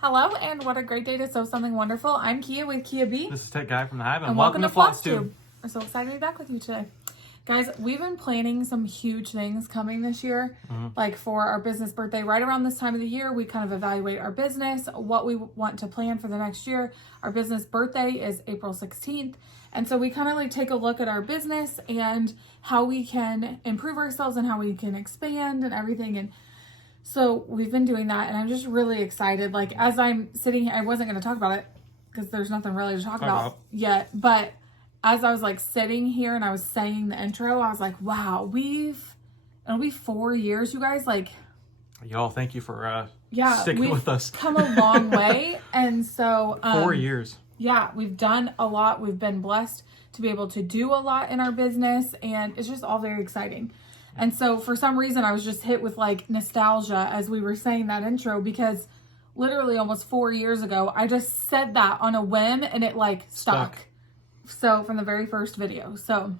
Hello, and what a great day to sew something wonderful. I'm Kia with Kia B. This is Tech Guy from the Hive, and welcome to Flosstube. We're so excited to be back with you today. Guys, we've been planning some huge things coming this year, like for our business birthday. Right around this time of the year, we kind of evaluate our business, what we want to plan for the next year. Our business birthday is April 16th. And so we kind of like take a look at our business and how we can improve ourselves and how we can expand and everything. And so we've been doing that, and I'm just really excited. Like, as I'm sitting here, I wasn't going to talk about it because there's nothing really to talk about yet. But as I was like sitting here and I was saying the intro, I was like, wow, it'll be 4 years, you guys. Like, y'all, thank you for we've sticking with us. Come a long way. And so 4 years. Yeah, we've done a lot. We've been blessed to be able to do a lot in our business, and it's just all very exciting. And so for some reason, I was just hit with like nostalgia as we were saying that intro, because literally almost 4 years ago, I just said that on a whim and it like stuck. So from the very first video. So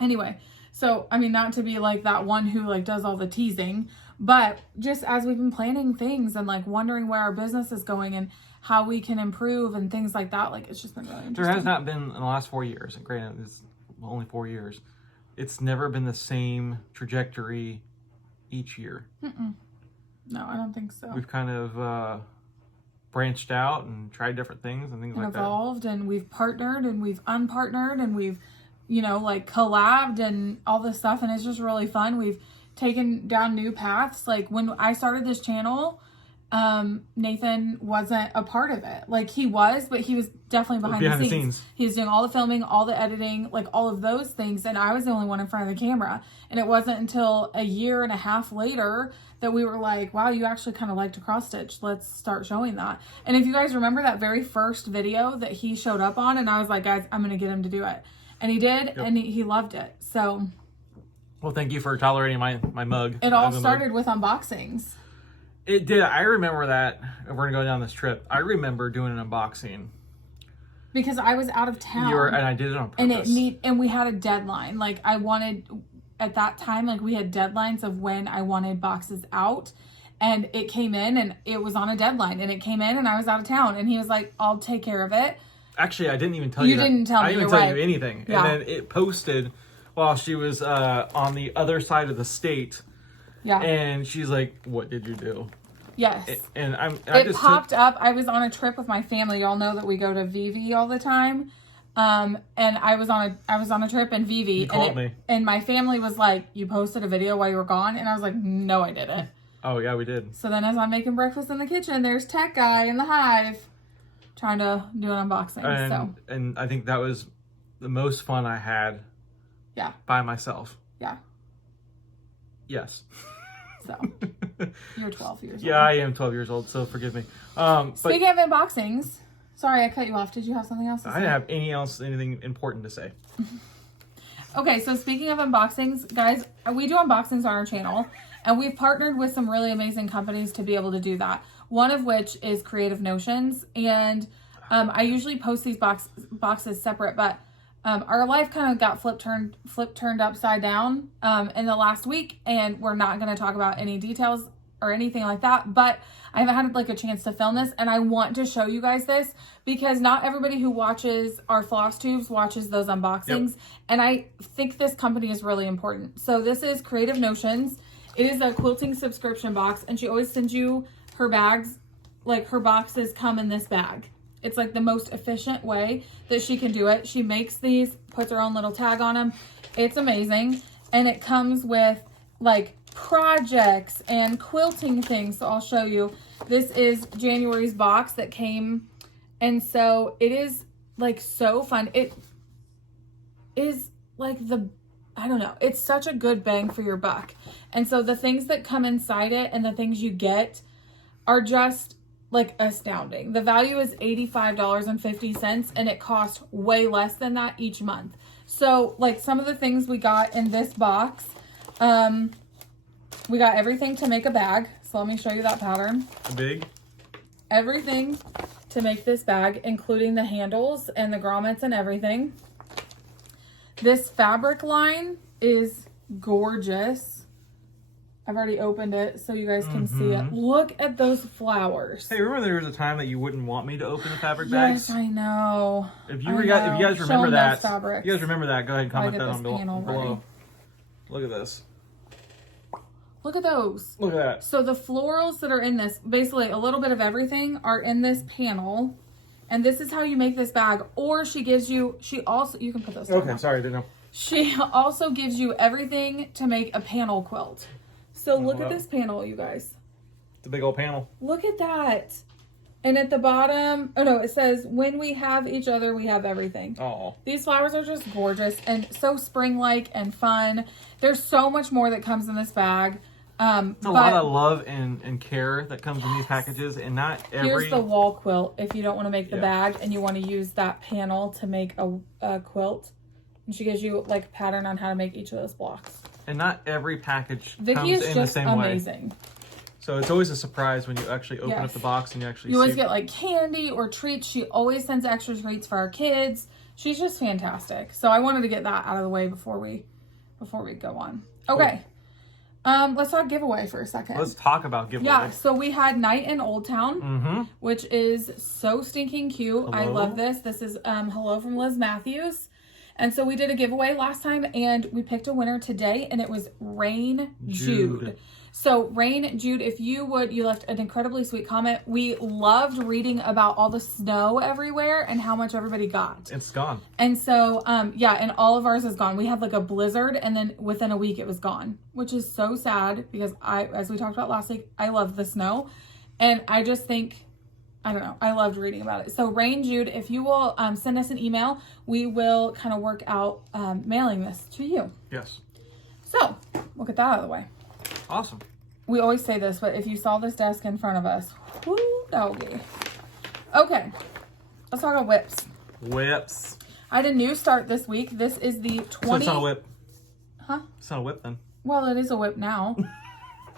anyway, so I mean, not to be like that one who like does all the teasing, but just as we've been planning things and like wondering where our business is going and how we can improve and things like that, like it's just been really interesting. There has not been in the last 4 years, and granted it's only 4 years, it's never been the same trajectory each year. No, I don't think so. We've kind of branched out and tried different things and things like that. Evolved, and we've partnered and we've unpartnered and we've, like collabed and all this stuff, and it's just really fun. We've taken down new paths. Like when I started this channel, Nathan wasn't a part of it. Like he was, but he was definitely behind the scenes. He was doing all the filming, all the editing, like all of those things. And I was the only one in front of the camera. And it wasn't until a year and a half later that we were like, wow, you actually kind of like to cross stitch. Let's start showing that. And if you guys remember that very first video that he showed up on, and I was like, guys, I'm going to get him to do it. And he did, and he loved it. So, well, thank you for tolerating my mug. It all started with unboxings. It did. I remember that. We're going to go down this trip. I remember doing an unboxing. Because I was out of town. And I did it on purpose. And we had a deadline. Like I wanted, at that time, like we had deadlines of when I wanted boxes out. And it came in and it was on a deadline. And it came in and I was out of town. And he was like, I'll take care of it. Actually, I didn't even tell you that. You didn't tell me. I didn't even tell you anything. Yeah. And then it posted while she was on the other side of the state. Yeah. And she's like, what did you do? Yes. It popped up. I was on a trip with my family. Y'all know that we go to Vivi all the time. And I was on a trip in Vivi. You called me. And my family was like, you posted a video while you were gone? And I was like, no, I didn't. Oh, yeah, we did. So then as I'm making breakfast in the kitchen, there's Tech Guy in the Hive trying to do an unboxing. And I think that was the most fun I had. Yeah. By myself. Yeah. Yes. So, you're 12 years old. Yeah, I am 12 years old, so forgive me. Speaking of unboxings, sorry I cut you off. Did you have something else to say? I didn't have anything important to say. Okay, so speaking of unboxings, guys, we do unboxings on our channel, and we've partnered with some really amazing companies to be able to do that. One of which is Creative Notions, and I usually post these boxes separate, but our life kind of got flip turned upside down in the last week, and we're not going to talk about any details or anything like that, but I haven't had like a chance to film this, and I want to show you guys this because not everybody who watches our Flosstubes watches those unboxings. Yep. And I think this company is really important. So this is Creative Notions. It is a quilting subscription box, and she always sends you her bags, like her boxes come in this bag. It's like the most efficient way that she can do it. She makes these, puts her own little tag on them. It's amazing. And it comes with like projects and quilting things. So I'll show you. This is January's box that came. And so it is like so fun. It is like I don't know. It's such a good bang for your buck. And so the things that come inside it and the things you get are just like astounding. The value is $85.50, and it costs way less than that each month. So like some of the things we got in this box, we got everything to make a bag. So let me show you that pattern. Big. Everything to make this bag, including the handles and the grommets and everything. This fabric line is gorgeous. I've already opened it so you guys can see it. Look at those flowers. Hey, remember there was a time that you wouldn't want me to open the fabric bags? Yes, I know. If you guys remember that, go ahead and comment that on below. Look at this. Look at those. Look at that. So the florals that are in this, basically a little bit of everything, are in this panel. And this is how you make this bag. Or she gives you, you can put those down. Okay, sorry, I didn't know. She also gives you everything to make a panel quilt. So look at this panel, you guys. It's a big old panel. Look at that. And at the bottom, oh no, it says, when we have each other, we have everything. Oh. These flowers are just gorgeous and so spring-like and fun. There's so much more that comes in this bag. It's a lot of love and care that comes in these packages, and not every... Here's the wall quilt if you don't want to make the bag and you want to use that panel to make a quilt. And she gives you like a pattern on how to make each of those blocks. And not every package Vicky comes is in just the same amazing. way. So it's always a surprise when you actually open up the box and you actually always get like candy or treats. She always sends extra treats for our kids. She's just fantastic. So I wanted to get that out of the way before we go on. Okay. Cool. Let's talk giveaway for a second. Let's talk about giveaway. Yeah, so we had Night in Old Town, which is so stinking cute. Hello. I love this. This is hello from Liz Mathews. And so we did a giveaway last time and we picked a winner today and it was Rain Jude. So Rain Jude, if you left an incredibly sweet comment. We loved reading about all the snow everywhere and how much everybody got. It's gone. And so, and all of ours is gone. We had like a blizzard and then within a week it was gone, which is so sad because as we talked about last week, I love the snow. And I just think, I don't know, I loved reading about it. So Rain Jude, if you will send us an email, we will kind of work out mailing this to you. Yes. So we'll get that out of the way. Awesome. We always say this, but if you saw this desk in front of us, whoo, doggy. Okay, let's talk about whips. Whips. I had a new start this week. This is the 20... So it's not a whip. Huh? It's not a whip then. Well, it is a whip now.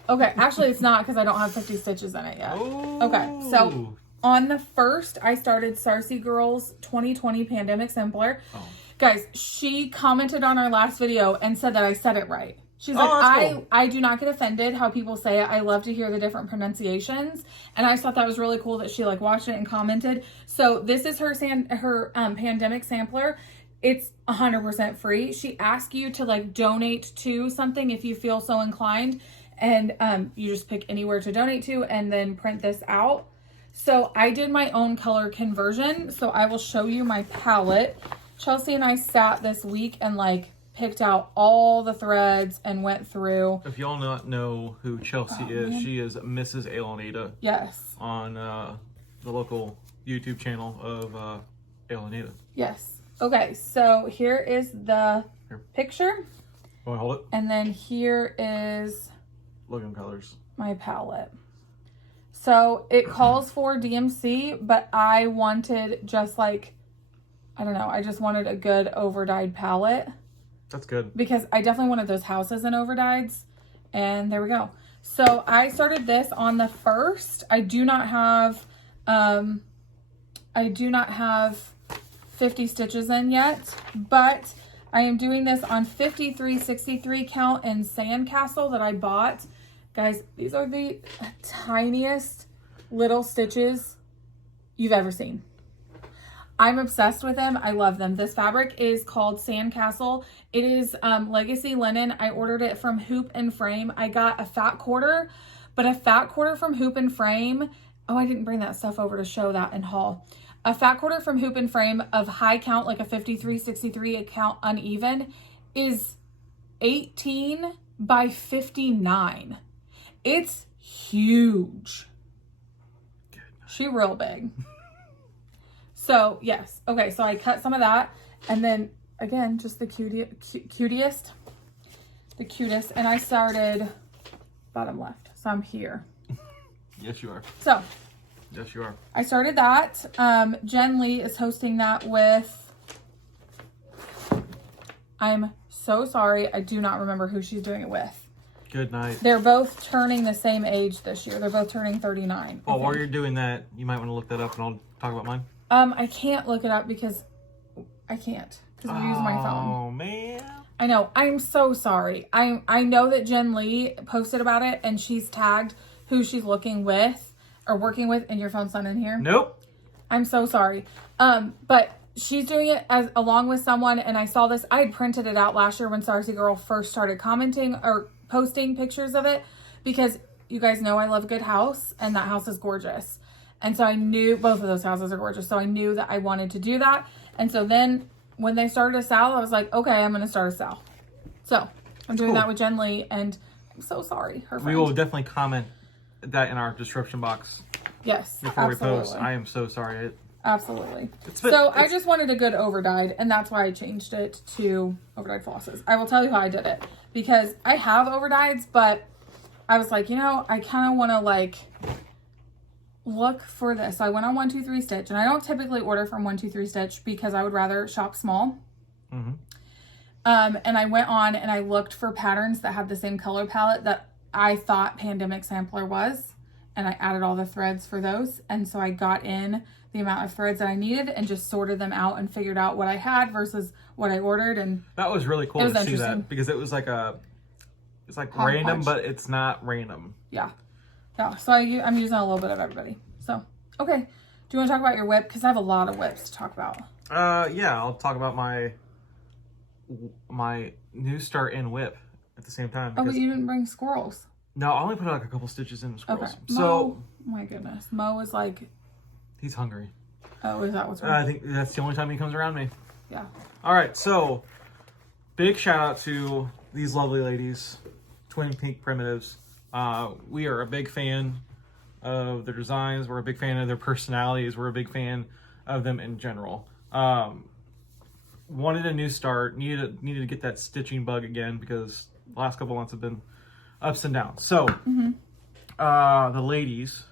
Okay, actually it's not because I don't have 50 stitches in it yet. Oh. Okay, so on the 1st, I started Sarcy Girl's 2020 Pandemic Sampler. Oh. Guys, she commented on our last video and said that I said it right. She's like, cool. I do not get offended how people say it. I love to hear the different pronunciations. And I thought that was really cool that she like watched it and commented. So this is her pandemic sampler. It's 100% free. She asks you to like donate to something if you feel so inclined. And you just pick anywhere to donate to and then print this out. So I did my own color conversion. So I will show you my palette. Chelsea and I sat this week and like picked out all the threads and went through. If y'all not know who Chelsea is, man. She is Mrs. Alanita. Yes. On the local YouTube channel of Alanita. Yes. Okay, so here is the picture. Want to hold it? And then here is... Logan colors. My palette. So it calls for DMC, but I wanted just like, I don't know, I just wanted a good overdyed palette. That's good. Because I definitely wanted those houses in overdyeds. And there we go. So I started this on the 1st. I do not have 50 stitches in yet, but I am doing this on 5363 count in Sandcastle that I bought. Guys, these are the tiniest little stitches you've ever seen. I'm obsessed with them. I love them. This fabric is called Sandcastle. It is legacy linen. I ordered it from Hoop and Frame. I got a fat quarter, but a fat quarter from Hoop and Frame. Oh, I didn't bring that stuff over to show that in haul. A fat quarter from Hoop and Frame of high count, like a 5363 count uneven, is 18 by 59. It's huge. She real big. So, yes. Okay, so I cut some of that. And then, again, just the cutest. And I started bottom left. So, I'm here. Yes, you are. So. Yes, you are. I started that. Jen Lee is hosting that with... I'm so sorry. I do not remember who she's doing it with. Good night. They're both turning the same age this year. They're both turning 39. Well, while you're doing that, you might want to look that up and I'll talk about mine. I can't look it up because I can't. Because I'm using my phone. Oh, man. I know. I'm so sorry. I know that Jen Lee posted about it and she's tagged who she's looking with or working with, and your phone's not in here. Nope. I'm so sorry. But she's doing it as along with someone, and I saw this. I had printed it out last year when Sarcy Girl first started commenting or posting pictures of it, because you guys know I love a good house, and that house is gorgeous. And so I knew both of those houses are gorgeous. So I knew that I wanted to do that. And so then when they started a sale, I was like, okay, I'm going to start a sale. So I'm doing that with Jen Lee, and I'm so sorry. Her friend. We will definitely comment that in our description box. Yes, before we post. I am so sorry. Absolutely. So I just wanted a good overdyed, and that's why I changed it to overdyed flosses. I will tell you how I did it, because I have overdyeds, but I was like, I kind of want to like look for this. So I went on 123 Stitch, and I don't typically order from 123 Stitch because I would rather shop small. Mm-hmm. And I went on and I looked for patterns that have the same color palette that I thought Pandemic Sampler was, and I added all the threads for those. And so I got in the amount of threads that I needed and just sorted them out and figured out what I had versus what I ordered. And that was really cool to see that, because it was like it's like random, but it's not random. Yeah. So I'm using a little bit of everybody. So, okay. Do you want to talk about your whip? Because I have a lot of whips to talk about. Yeah, I'll talk about my new start in whip at the same time. Oh, but you didn't bring squirrels. No, I only put like a couple stitches in the squirrels. Okay. So, my goodness. Mo is like... He's hungry. Oh, is that what's wrong? I think that's the only time he comes around me. Yeah. All right, so big shout out to these lovely ladies, Twin Pink Primitives. We are a big fan of their designs. We're a big fan of their personalities. We're a big fan of them in general. Wanted a new start. Needed to get that stitching bug again, because the last couple months have been ups and downs. So, the ladies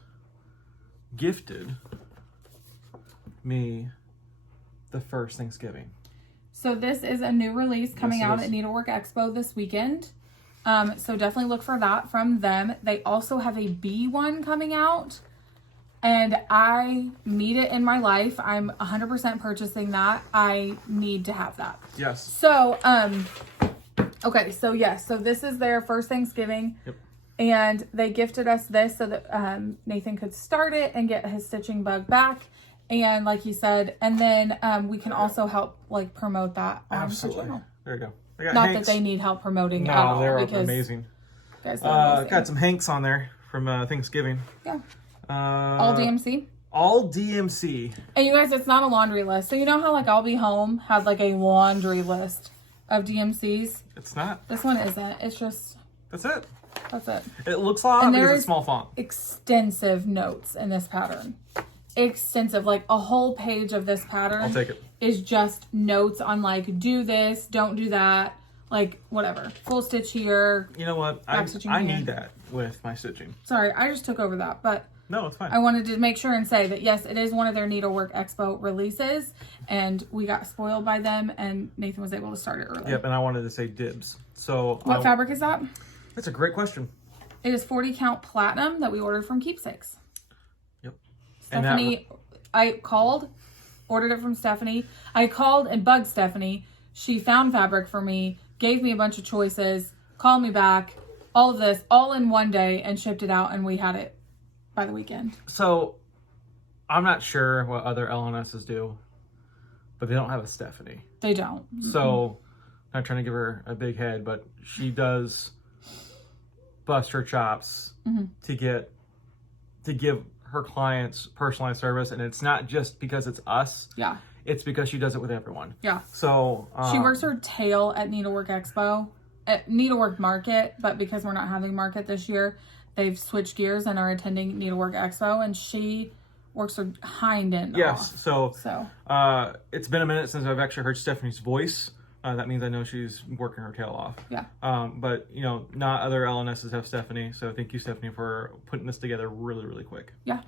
gifted me the first Thanksgiving. So this is a new release coming out at Needlework Expo this weekend. So definitely look for that from them. They also have a bee one coming out, and I need it in my life. I'm 100% purchasing that. I need to have that. Yes. So, okay. So yes, so this is their first Thanksgiving. Yep. And they gifted us this so that Nathan could start it and get his stitching bug back. And like you said, and then we can also help like promote that on the channel. There you go. Not that they need help promoting at all. They're amazing. Guys, amazing. Got some Hanks on there from Thanksgiving. Yeah. All DMC. All DMC. And you guys, it's not a laundry list. So you know how like I'll Be Home had like a laundry list of DMCs? It's not. This one isn't. It's just... That's it. That's it. It looks a lot because it's small font. Extensive notes in this pattern. Extensive, like a whole page of this pattern. I'll take it. Is just notes on like, do this, don't do that, like whatever. Full stitch here. You know what? I need that with my stitching. Sorry, I just took over that, but no, it's fine. I wanted to make sure and say that yes, it is one of their Needlework Expo releases, and we got spoiled by them, and Nathan was able to start it early. Yep, and I wanted to say dibs. So what fabric is that? That's a great question. It is 40 count platinum that we ordered from Keepsakes. Yep. Stephanie, I called, ordered it from Stephanie. I called and bugged Stephanie. She found fabric for me, gave me a bunch of choices, called me back, all of this, all in one day, and shipped it out, and we had it by the weekend. So, I'm not sure what other LNSs do, but they don't have a Stephanie. They don't. So, I'm not trying to give her a big head, but she does bust her chops to give her clients personalized service, and it's not just because it's us. Yeah. It's because she does it with everyone. Yeah. So she works her tail at Needlework Expo, at Needlework Market, but because we're not having market this year, they've switched gears and are attending Needlework Expo, and she works her hind end off. So it's been a minute since I've actually heard Stephanie's voice. That means I know she's working her tail off. Yeah. But, you know, not other LNSs have Stephanie. So thank you, Stephanie, for putting this together really, really quick. Yeah,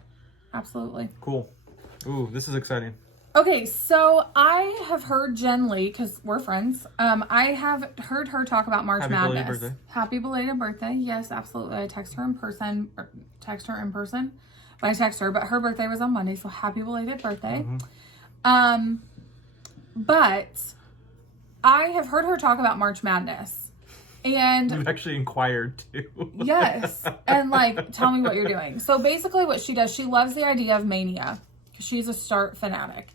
absolutely. Cool. Ooh, this is exciting. Okay, so I have heard Jen Lee, because we're friends. I have heard her talk about March Madness. Belated birthday. Happy belated birthday. Yes, absolutely. I text her in person. But I text her, but her birthday was on Monday, so happy belated birthday. But I have heard her talk about March Madness. And You've actually inquired too. yes. And like, tell me what you're doing. So basically what she does, she loves the idea of mania. She's a start fanatic.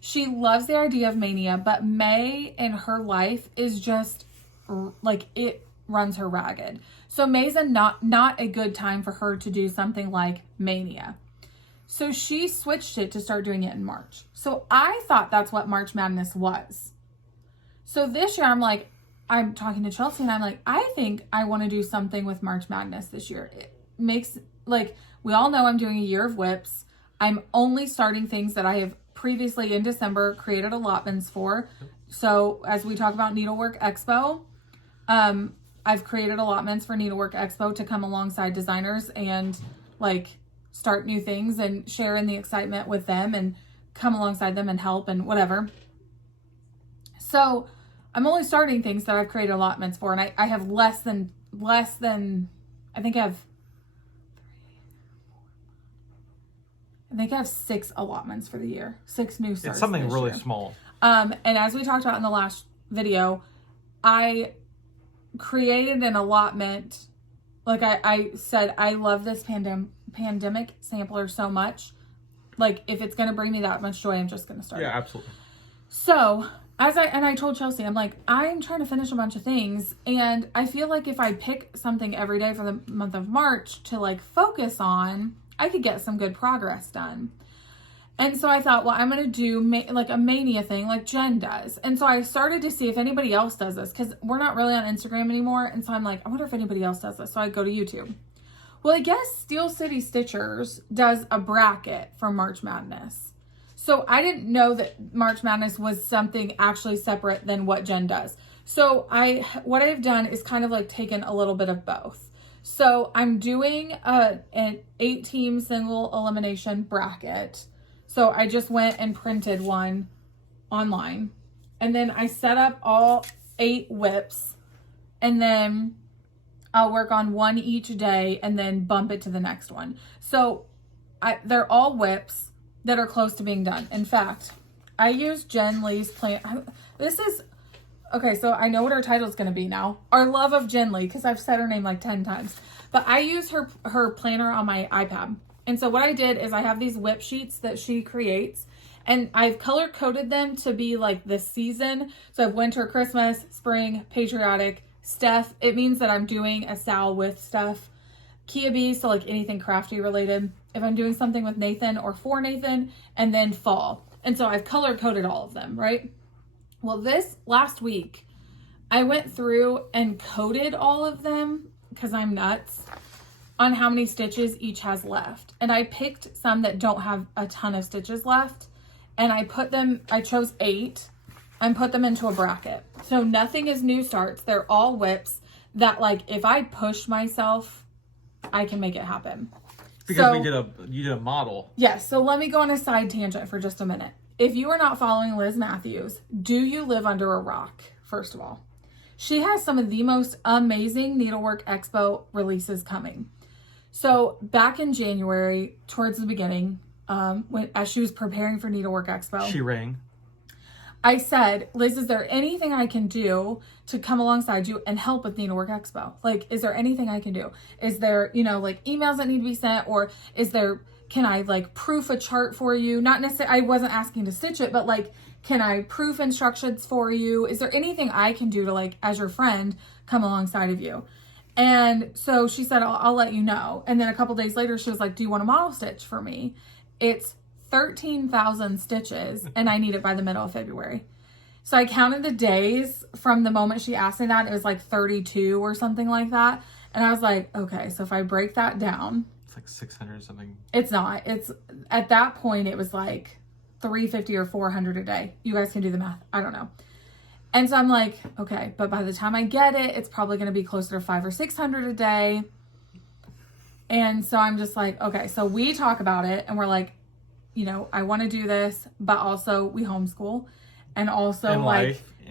She loves the idea of mania, but May in her life is just like, it runs her ragged. So May's not a good time for her to do something like mania. So she switched it to start doing it in March. So I thought that's what March Madness was. So this year I'm talking to Chelsea and I'm like, I think I want to do something with March Madness this year. It makes, like, we all know I'm doing a year of whips. I'm only starting things that I have previously in December created allotments for. So as we talk about Needlework Expo, I've created allotments for Needlework Expo to come alongside designers and like start new things and share in the excitement with them and come alongside them and help and whatever. So I'm only starting things that I've created allotments for, and I have less than, I think I have 6 allotments for the year. 6 new starts. It's something really year. small. And as we talked about in the last video, I created an allotment. Like I said, I love this pandemic sampler so much. Like, if it's going to bring me that much joy, I'm just going to start. Yeah, absolutely. So I told Chelsea, I'm like, I'm trying to finish a bunch of things. And I feel like if I pick something every day for the month of March to like focus on, I could get some good progress done. And so I thought, well, I'm going to do like a mania thing like Jen does. And so I started to see if anybody else does this, because we're not really on Instagram anymore. And so I'm like, I wonder if anybody else does this. So I go to YouTube. Well, I guess Steel City Stitchers does a bracket for March Madness. So I didn't know that March Madness was something actually separate than what Jen does. So what I've done is kind of like taken a little bit of both. So I'm doing an 8-team single elimination bracket. So I just went and printed one online. And then I set up all 8 whips. And then I'll work on one each day and then bump it to the next one. So they're all whips that are close to being done. In fact, I used Jen Lee's plan. Okay, so I know what her title is going to be now. Our Love of Jen Lee, because I've said her name like 10 times. But I used her planner on my iPad. And so what I did is I have these whip sheets that she creates. And I've color-coded them to be like the season. So I have winter, Christmas, spring, patriotic, Steph. It means that I'm doing a Sal with Steph. Kia B, so like anything crafty related. If I'm doing something with Nathan or for Nathan, and then fall. And so I've color coded all of them, right? Well, this last week, I went through and coded all of them, because I'm nuts, on how many stitches each has left. And I picked some that don't have a ton of stitches left, and I chose 8 and put them into a bracket. So nothing is new starts. They're all whips that, like, if I push myself, I can make it happen. Because you did a model. Yes. So let me go on a side tangent for just a minute. If you are not following Liz Mathews, do you live under a rock? First of all, she has some of the most amazing Needlework Expo releases coming. So back in January, towards the beginning, as she was preparing for Needlework Expo, she rang. I said, Liz, is there anything I can do to come alongside you and help with Needlework Expo? Like, is there anything I can do? Is there, like emails that need to be sent, or can I like proof a chart for you? Not necessarily, I wasn't asking to stitch it, but like, can I proof instructions for you? Is there anything I can do to, like, as your friend, come alongside of you? And so she said, I'll let you know. And then a couple days later, she was like, do you want a model stitch for me? It's 13,000 stitches and I need it by the middle of February. So I counted the days from the moment she asked me that. It was like 32 or something like that. And I was like, okay, so if I break that down, it's like 600 something. It's not. It's at that point, it was like 350 or 400 a day. You guys can do the math. I don't know. And so I'm like, okay, but by the time I get it, it's probably going to be closer to 500 or 600 a day. And so I'm just like, okay, so we talk about it and we're like, I want to do this, but also we homeschool, and also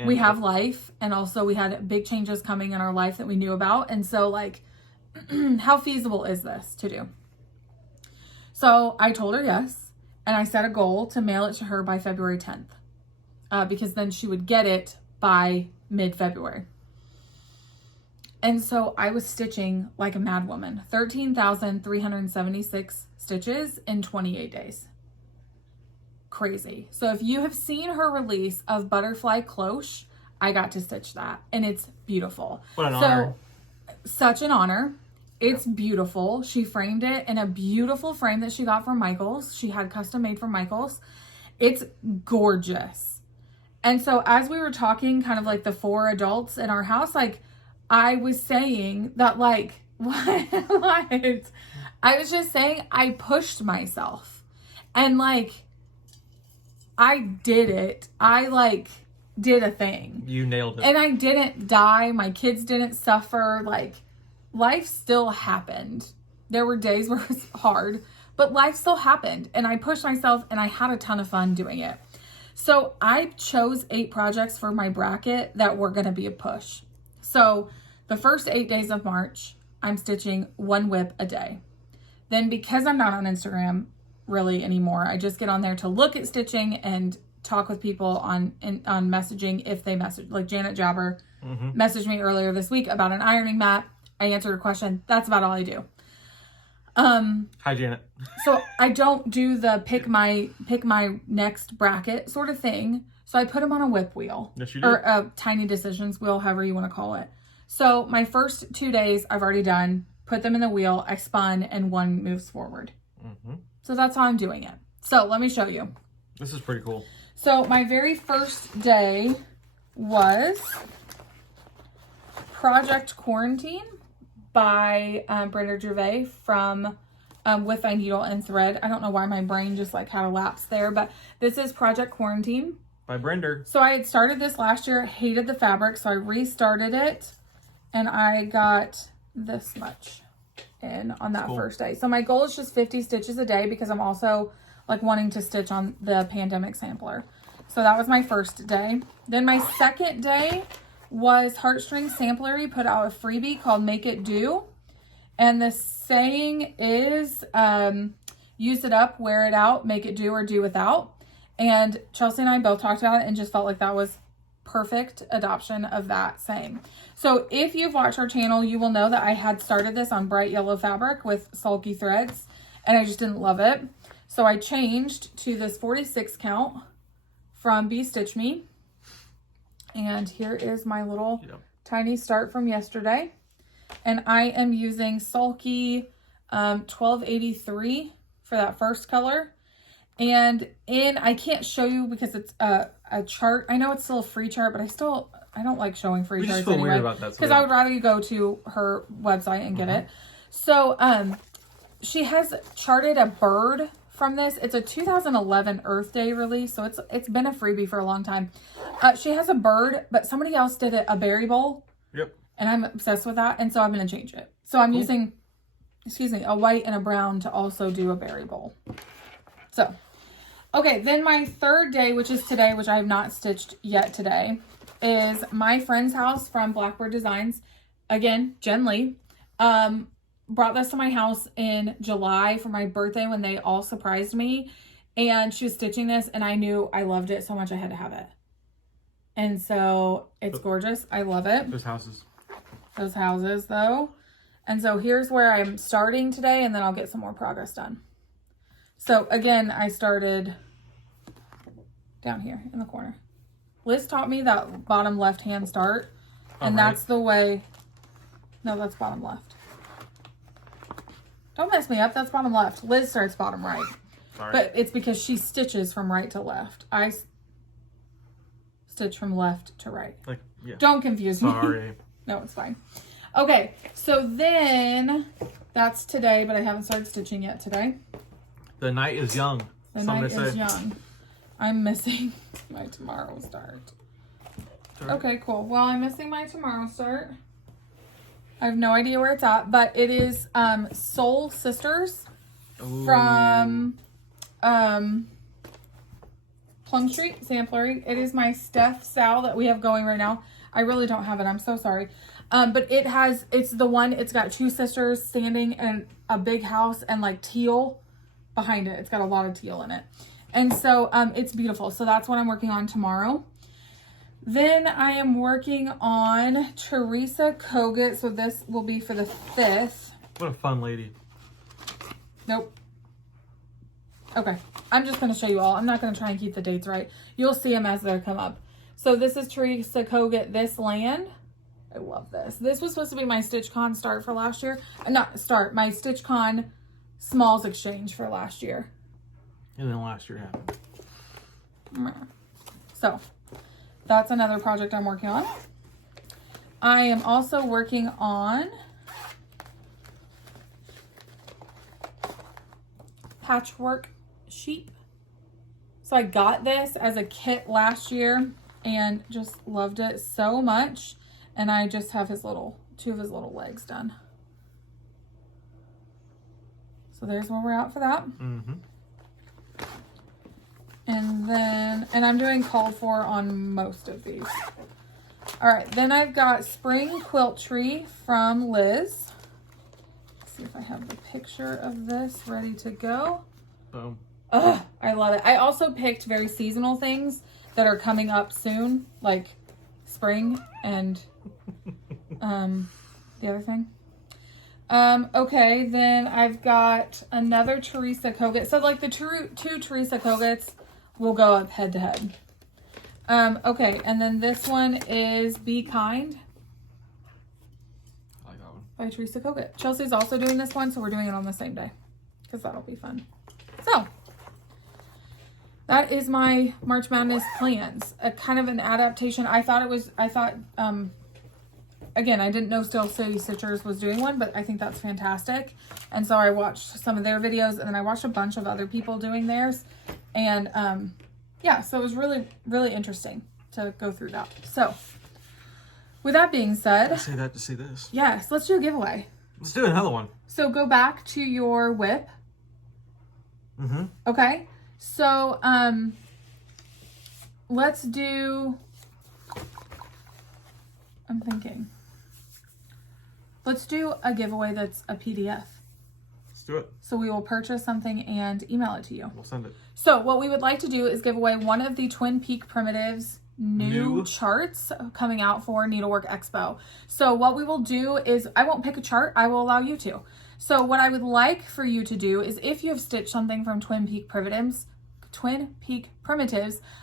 we have life, and also we had big changes coming in our life that we knew about. And so like, how feasible is this to do? So I told her yes. And I set a goal to mail it to her by February 10th, because then she would get it by mid-February. And so I was stitching like a mad woman. 13,376 stitches in 28 days. Crazy. So if you have seen her release of Butterfly Cloche, I got to stitch that. And it's beautiful. What an honor. Such an honor. It's beautiful. She framed it in a beautiful frame that she got from Michaels. She had custom made from Michaels. It's gorgeous. And so as we were talking, kind of like the 4 adults in our house, like I was saying that like, what? I was just saying I pushed myself and like, I did it. I like did a thing. You nailed it. And I didn't die. My kids didn't suffer. Like life still happened. There were days where it was hard, but life still happened. And I pushed myself and I had a ton of fun doing it. So I chose 8 projects for my bracket that were going to be a push. So the first 8 days of March, I'm stitching 1 whip a day. Then because I'm not on Instagram really anymore, I just get on there to look at stitching and talk with people on messaging if they message. Like Janet Jabber messaged me earlier this week about an ironing mat. I answered her question. That's about all I do. Hi, Janet. So I don't do the pick my next bracket sort of thing. So I put them on a whip wheel. Yes, you do. Or a tiny decisions wheel, however you want to call it. So my first 2 days I've already done. Put them in the wheel. I spun and 1 moves forward. So that's how I'm doing it. So let me show you. This is pretty cool. So my very first day was Project Quarantine by Brenda Gervais from With Thy Needle and Thread. I don't know why my brain just like had a lapse there, but this is Project Quarantine by Brenda. So I had started this last year, hated the fabric, so I restarted it, and I got this much in on that first day. So my goal is just 50 stitches a day because I'm also like wanting to stitch on the pandemic sampler. So that was my first day. Then my second day was Heartstring Samplery put out a freebie called Make It Do. And the saying is, use it up, wear it out, make it do or do without. And Chelsea and I both talked about it and just felt like that was perfect adoption of that saying. So if you've watched our channel, you will know that I had started this on bright yellow fabric with sulky threads and I just didn't love it. So I changed to this 46 count from Bee Stitch Me. And here is my little tiny start from yesterday. And I am using sulky 1283 for that first color. And I can't show you because it's a chart. I know it's still a free chart, but I don't like showing free charts anyway. Weird about that. Because I would rather you go to her website and get it. So she has charted a bird from this. It's a 2011 Earth Day release, so it's been a freebie for a long time. She has a bird, but somebody else did a berry bowl. Yep. And I'm obsessed with that, and so I'm going to change it. So I'm using, a white and a brown to also do a berry bowl. So, okay, then my third day, which is today, which I have not stitched yet today, is my friend's house from Blackbird Designs. Again, Jen Lee. Brought this to my house in July for my birthday when they all surprised me. And she was stitching this and I knew I loved it so much I had to have it. And so it's gorgeous. I love it. Those houses though. And so here's where I'm starting today and then I'll get some more progress done. So again, I started down here in the corner. Liz taught me that bottom left hand start. And that's the way. No, that's bottom left. Don't mess me up. That's bottom left. Liz starts bottom right. Sorry. But it's because she stitches from right to left. I stitch from left to right. Don't confuse me. Sorry. No, it's fine. Okay, so then that's today, but I haven't started stitching yet today. The night is young. The night is young. I'm missing my tomorrow start. Okay, cool. Well, I'm missing my tomorrow start. I have no idea where it's at, but it is Soul Sisters from Plum Street Samplery. It is my Steph Sal that we have going right now. I really don't have it. I'm so sorry. But it's the one, it's got 2 sisters standing in a big house and like teal behind it. It's got a lot of teal in it. And so it's beautiful. So that's what I'm working on tomorrow. Then I am working on Teresa Kogut. So this will be for the 5th. What a fun lady. Nope. Okay. I'm just going to show you all. I'm not going to try and keep the dates right. You'll see them as they come up. So this is Teresa Kogut, This Land. I love this. This was supposed to be my StitchCon start for last year. Not start, my StitchCon Smalls Exchange for last year. And then last year happened. So that's another project I'm working on. I am also working on patchwork sheep. So I got this as a kit last year and just loved it so much. And I just have his two of his little legs done. So there's where we're at for that. Mm-hmm. And I'm doing called for on most of these. All right, then I've got Spring Quilt Tree from Liz. Let's see if I have the picture of this ready to go. Boom. Ugh, I love it. I also picked very seasonal things that are coming up soon, like spring and the other thing. Okay, then I've got another Teresa Kogut. So like the two Teresa Koguts will go up head to head. Okay, and then this one is Be Kind. I like that one. By Teresa Kogut. Chelsea's also doing this one, so we're doing it on the same day because that'll be fun. So that is my March Madness plans. A kind of an adaptation. Again, I didn't know Still City Stitchers was doing one, but I think that's fantastic. And so I watched some of their videos, and then I watched a bunch of other people doing theirs. And yeah, so it was really, really interesting to go through that. So with that being said, I say that to see this. yes, let's do a giveaway. Let's do another one. So go back to your whip. Mm-hmm. Okay. So let's do, I'm thinking, let's do a giveaway that's a PDF. Let's do it. So we will purchase something and email it to you. We'll send it. So what we would like to do is give away one of the Twin Peak Primitives new charts coming out for Needlework Expo. So what we will do is, I won't pick a chart, I will allow you to. So what I would like for you to do is, if you have stitched something from Twin Peak Primitives,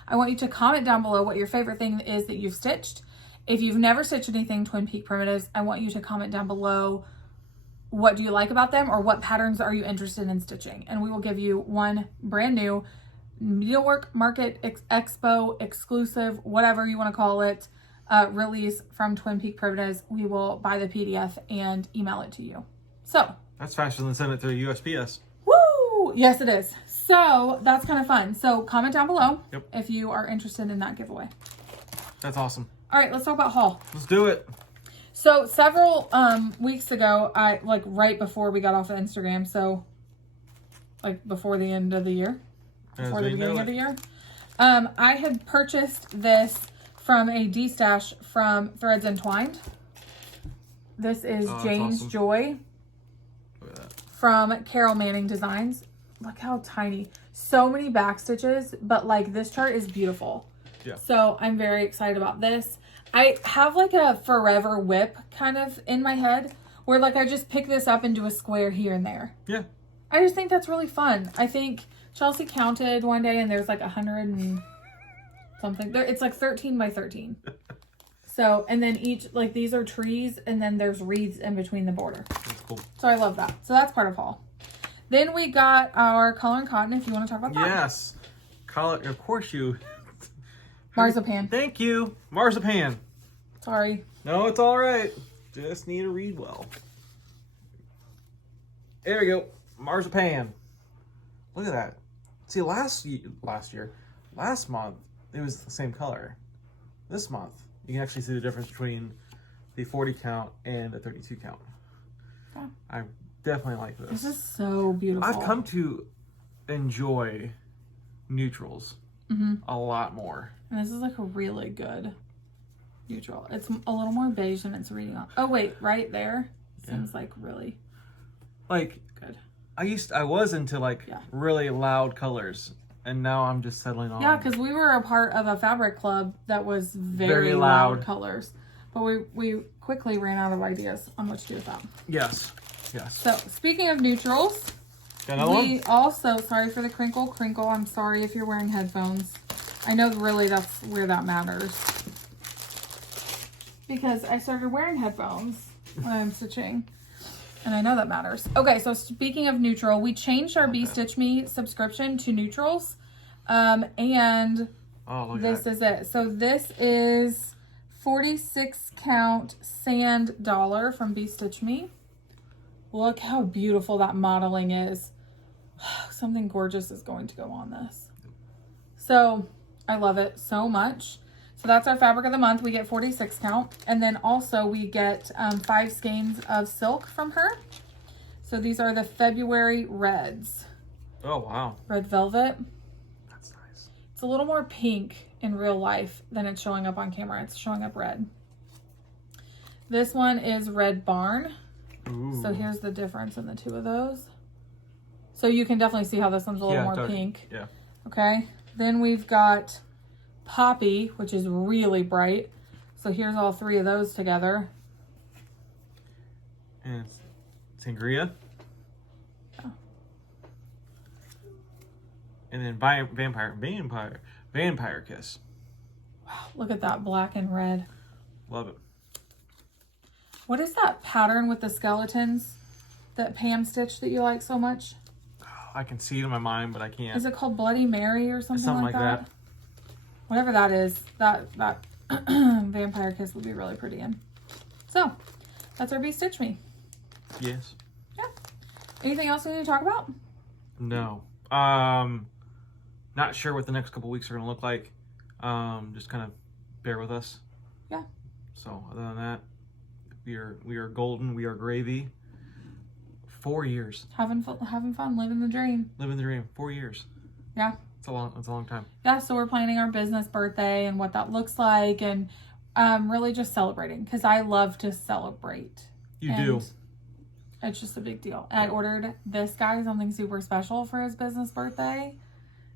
I want you to comment down below what your favorite thing is that you've stitched. If you've never stitched anything Twin Peak Primitives, I want you to comment down below what do you like about them, or what patterns are you interested in stitching. And we will give you one brand new Needlework Market Expo exclusive, whatever you want to call it, release from Twin Peak Primitives. We will buy the PDF and email it to you. So that's faster than sending it through USPS. Woo! Yes, it is. So that's kind of fun. So comment down below if you are interested in that giveaway. That's awesome. All right, let's talk about haul. Let's do it. So several weeks ago, right before we got off of Instagram, so like before the end of the year, before the beginning of the year, I had purchased this from a D-stash from Threads Entwined. This is Jane's awesome. Joy. Look at that. From Carol Manning Designs. Look how tiny. So many back stitches, but like this chart is beautiful. Yeah. So I'm very excited about this. I have like a forever whip kind of in my head where like I just pick this up and do a square here and there. Yeah. I just think that's really fun. I think Chelsea counted one day and there's like 100 and something. It's like 13 by 13. So, and then each, like these are trees and then there's wreaths in between the border. That's cool. So I love that. So that's part of haul. Then we got our color and cotton, if you want to talk about that. Yes. Color, of course you. Marzipan. Thank you. Marzipan. Sorry. No, it's all right. Just need to read well. There we go. Marzipan. Look at that. See, last month, it was the same color. This month, you can actually see the difference between the 40 count and the 32 count. Yeah. I definitely like this. This is so beautiful. I've come to enjoy neutrals a lot more. And this is like a really good neutral. It's a little more beige than it's reading on. Oh wait, right there seems like really like good. I was into like really loud colors And now I'm just settling on. Yeah, because we were a part of a fabric club that was very loud loud colors. But we quickly ran out of ideas on what to do with that. Yes. Yes. So, speaking of neutrals, Got another one? we also, sorry for the crinkle. I'm sorry if you're wearing headphones. I know really that's where that matters. Because I started wearing headphones when I'm stitching. And I know that matters. Okay, so speaking of neutral, we changed our Be Stitch Me subscription to neutrals. And this is it. So this is 46 count sand dollar from Be Stitch Me. Look how beautiful that modeling is. Something gorgeous is going to go on this. So I love it so much. So that's our fabric of the month. We get 46 count. And then also we get 5 skeins of silk from her. So these are the February reds. Oh, wow. Red velvet. That's nice. It's a little more pink in real life than it's showing up on camera. It's showing up red. This one is Red Barn. Ooh. So here's the difference in the two of those. So you can definitely see how this one's a little more pink. Yeah. Okay. Then we've got Poppy, which is really bright. So here's all 3 of those together. And it's Sangria. Oh. And then Vampire Kiss. Wow, look at that black and red. Love it. What is that pattern with the skeletons that Pam stitched that you like so much? I can see it in my mind, but I can't. Is it called Bloody Mary or something like that? Whatever that is, that Vampire Kiss would be really pretty in. So, that's our Be Stitch Me. Yes. Yeah. Anything else we need to talk about? No. Not sure what the next couple weeks are going to look like. Just kind of bear with us. Yeah. So, other than that, we are golden. We are gravy. 4 years. Having fun, living the dream. Living the dream. 4 years. Yeah. It's a long time. Yeah, so we're planning our business birthday and what that looks like, and really just celebrating, because I love to celebrate. You do. It's just a big deal. And I ordered this guy something super special for his business birthday,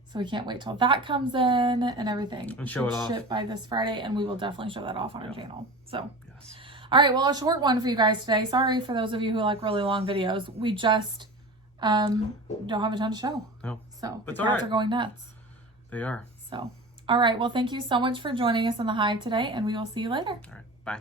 so we can't wait till that comes in and everything. And show it off. Ship by this Friday, and we will definitely show that off on our channel. So. Yes. All right, well, a short one for you guys today. Sorry for those of you who like really long videos. We just don't have a ton to show. No. So the It's cats all right. are going nuts. They are. So, all right. Well, thank you so much for joining us on the Hive today, and we will see you later. All right. Bye.